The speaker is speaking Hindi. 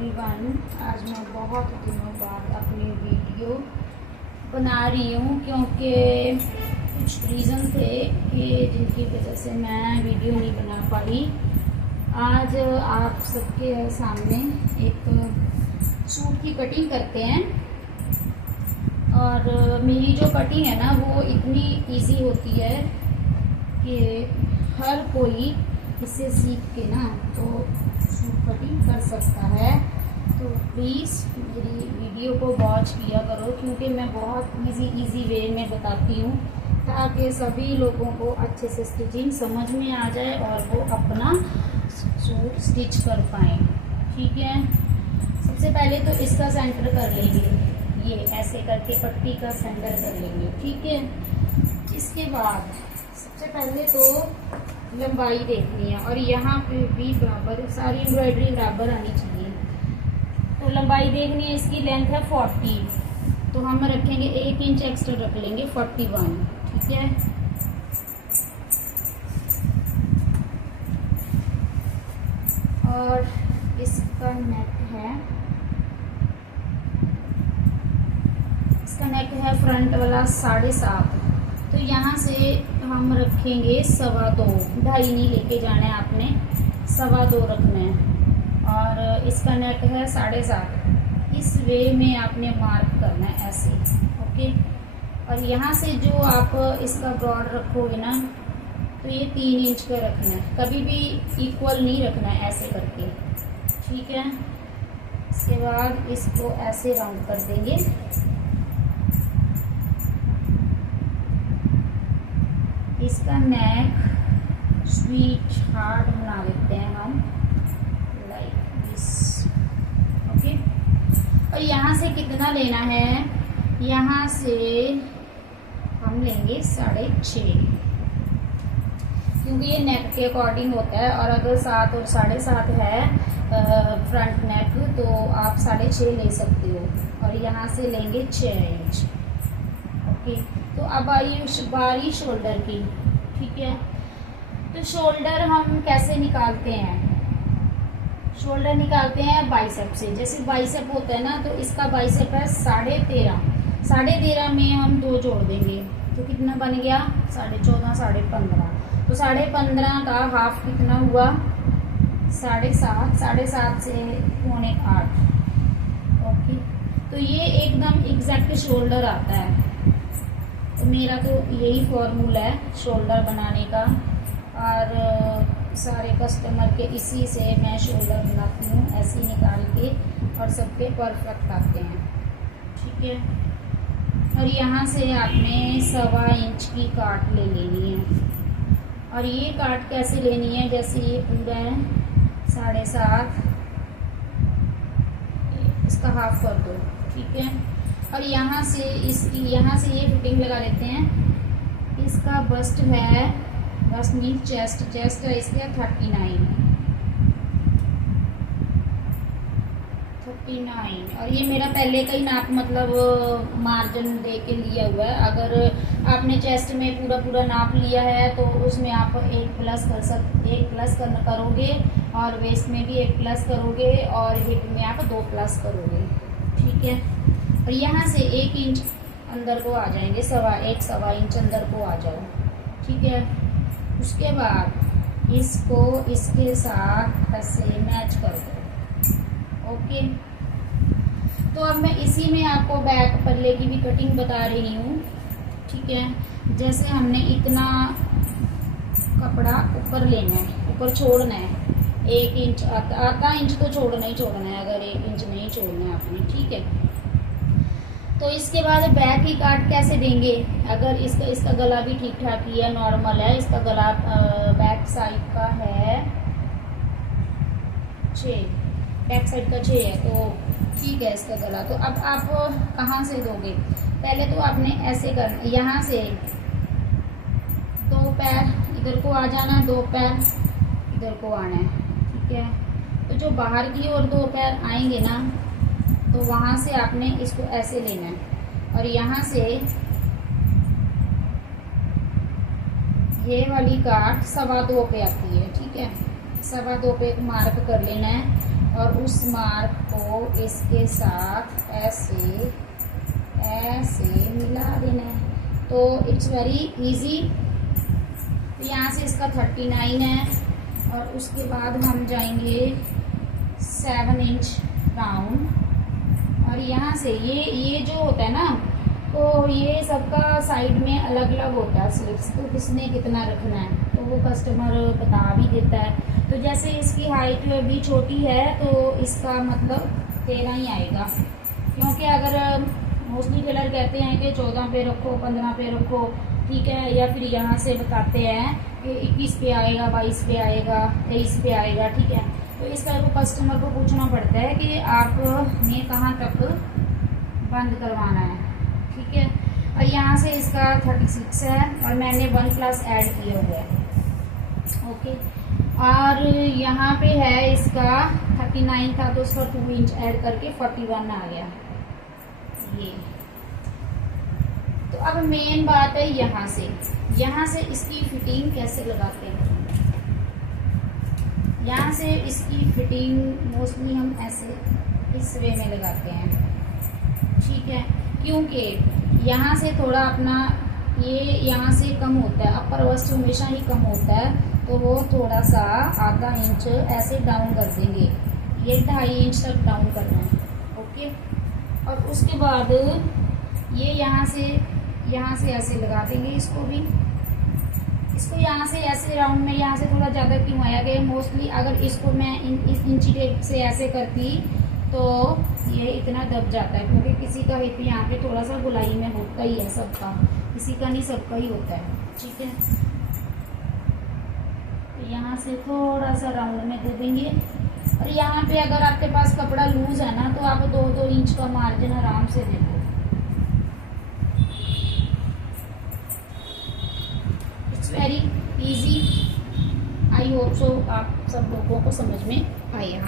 एवरीवन, आज मैं बहुत दिनों बाद अपनी वीडियो बना रही हूँ क्योंकि कुछ रीज़न थे कि जिनकी वजह से मैं वीडियो नहीं बना पाई। आज आप सबके सामने एक सूट की कटिंग करते हैं और मेरी जो कटिंग है ना वो इतनी इजी होती है कि हर कोई इससे सीख के ना तो सूट कटिंग कर सकता है। तो प्लीज़ मेरी वीडियो को वॉच किया करो क्योंकि मैं बहुत इजी वे में बताती हूँ ताकि सभी लोगों को अच्छे से स्टिचिंग समझ में आ जाए और वो अपना सूट स्टिच कर पाएँ। ठीक है, सबसे पहले तो इसका सेंटर कर लेंगे, ये ऐसे करके पट्टी का सेंटर कर लेंगे। ठीक है, इसके बाद सबसे पहले तो लंबाई देखनी है और यहाँ पे भी बराबर सारी एम्ब्रॉयडरी बराबर आनी चाहिए। तो लंबाई देखनी है, इसकी लेंथ है 40, तो हम रखेंगे 1 इंच एक्स्ट्रा रख लेंगे 41। ठीक है, और इसका नेक है फ्रंट वाला 7.5, तो यहाँ से हम रखेंगे 2.25, ढाई नहीं लेके जाना है आपने, 2.25 रखना है। और इसका नेक है 7.5, इस वे में आपने मार्क करना है ऐसे। ओके, और यहाँ से जो आप इसका ब्रॉड रखोगे ना तो ये 3 इंच का रखना है, कभी भी इक्वल नहीं रखना है, ऐसे करके। ठीक है, इसके बाद इसको ऐसे राउंड कर देंगे। इसका नेक स्वीट हार्ट बना लेते हैं हम, लाइक दिस। ओके, और यहाँ से कितना लेना है, यहाँ से हम लेंगे 6.5, क्योंकि ये नेक के अकॉर्डिंग होता है। और अगर 7 और 7.5 है फ्रंट नेक तो आप 6.5 ले सकते हो, और यहाँ से लेंगे 6 इंच। ओके, तो अब आई बारी शोल्डर की। ठीक है, तो शोल्डर हम कैसे निकालते हैं, शोल्डर निकालते हैं बाइसेप से। जैसे बाइसेप होता है ना, तो इसका बाइसेप है 13.5, 13.5 में हम 2 जोड़ देंगे तो कितना बन गया 14.5, 15। तो 15.5 का हाफ कितना हुआ 7.5, 7.5 से 7.25। ओके, तो ये एकदम एग्जैक्ट शोल्डर आता है। तो मेरा तो यही फॉर्मूला है शोल्डर बनाने का, और सारे कस्टमर के इसी से मैं शोल्डर बनाती हूँ, ऐसे निकाल के, और सबके परफेक्ट आते हैं। ठीक है, और यहाँ से आपने 1.25 इंच की काट ले लेनी है। और ये काट कैसे लेनी है, जैसे ये पूरा है 7.5, इसका हाफ कर दो। ठीक है, और यहाँ से ये फिटिंग लगा लेते हैं। इसका बस्ट है, बस्ट मीन चेस्ट है इसके 39, और ये मेरा पहले का ही नाप मतलब मार्जिन दे के लिया हुआ है। अगर आपने चेस्ट में पूरा नाप लिया है तो उसमें आप 1 प्लस करोगे, और वेस्ट में भी 1 प्लस करोगे, और हिप में आप 2 प्लस करोगे। ठीक है, और यहाँ से 1 इंच अंदर को आ जाएंगे, 1.25 इंच अंदर को आ जाओ। ठीक है, उसके बाद इसको इसके साथ ऐसे मैच कर दो। ओके, तो अब मैं इसी में आपको बैक पल्ले की भी कटिंग बता रही हूँ। ठीक है, जैसे हमने इतना कपड़ा ऊपर लेना है, ऊपर छोड़ना है 1 इंच, आधा इंच तो छोड़ना ही छोड़ना है, अगर 1 इंच नहीं छोड़ना है आपने। ठीक है, तो इसके बाद बैक की काट कैसे देंगे, अगर इसका गला भी ठीक ठाक ही है, नॉर्मल है, इसका गला बैक साइड का है 6, बैक साइड का 6 है, तो ठीक है इसका गला। तो अब आप कहाँ से दोगे, पहले तो आपने ऐसे करना, यहाँ से 2 पैर इधर को आ जाना, 2 पैर इधर को आना है। ठीक है, तो जो बाहर की ओर 2 पैर आएंगे ना, तो वहाँ से आपने इसको ऐसे लेना है, और यहाँ से ये वाली काट 2.25 पे आती है। ठीक है, 2.25 पे मार्क कर लेना है, और उस मार्क को इसके साथ ऐसे ऐसे मिला देना है। तो इट्स वेरी इजी। तो यहाँ से इसका 39 है और उसके बाद हम जाएंगे 7 इंच राउंड, और यहाँ से ये जो होता है ना, तो ये सबका साइड में अलग अलग होता है स्लिप्स, तो किसने कितना रखना है तो वो कस्टमर बता भी देता है। तो जैसे इसकी हाइट भी छोटी है तो इसका मतलब 13 ही आएगा, क्योंकि अगर मोस्टली टेलर कहते हैं कि 14 पे रखो, 15 पे रखो, ठीक है, या फिर यहाँ से बताते हैं कि 21 पे आएगा, 22 पे आएगा, 23 पे आएगा, ठीक है। तो इस तरह को कस्टमर को पूछना पड़ता है कि आपने कहाँ तक बंद करवाना है, ठीक है। और यहाँ से इसका 36 है और मैंने 1 प्लस ऐड किया हुआ है, ओके। और यहाँ पे है इसका 39 था तो उसका 2 इंच ऐड करके 41 आ गया ये। तो अब मेन बात है यहाँ से इसकी फिटिंग कैसे लगाते हैं। यहाँ से इसकी फिटिंग मोस्टली हम ऐसे इस वे में लगाते हैं, ठीक है, क्योंकि यहाँ से थोड़ा अपना ये यहाँ से कम होता है, अपर वस्ट हमेशा ही कम होता है, तो वो थोड़ा सा आधा इंच ऐसे डाउन कर देंगे, ये 2.5 इंच तक डाउन करना है, ओके। और उसके बाद ये यहाँ से ऐसे लगा देंगे इसको भी। इसको यहाँ से ऐसे राउंड में यहाँ से थोड़ा ज़्यादा क्यों आया गया, मोस्टली अगर इसको मैं इस इंची टेप से ऐसे करती तो ये इतना दब जाता है, क्योंकि किसी का हिप यहाँ पे थोड़ा सा गुलाई में होता ही है, सबका, किसी का नहीं सबका ही होता है, ठीक है। तो यहाँ से थोड़ा सा राउंड में दे देंगे। और यहाँ पे अगर आपके पास कपड़ा लूज है ना तो आप 2-2 इंच का मार्जिन आराम से दे दो। It's very easy. I hope so आप सब लोगों को समझ में आया।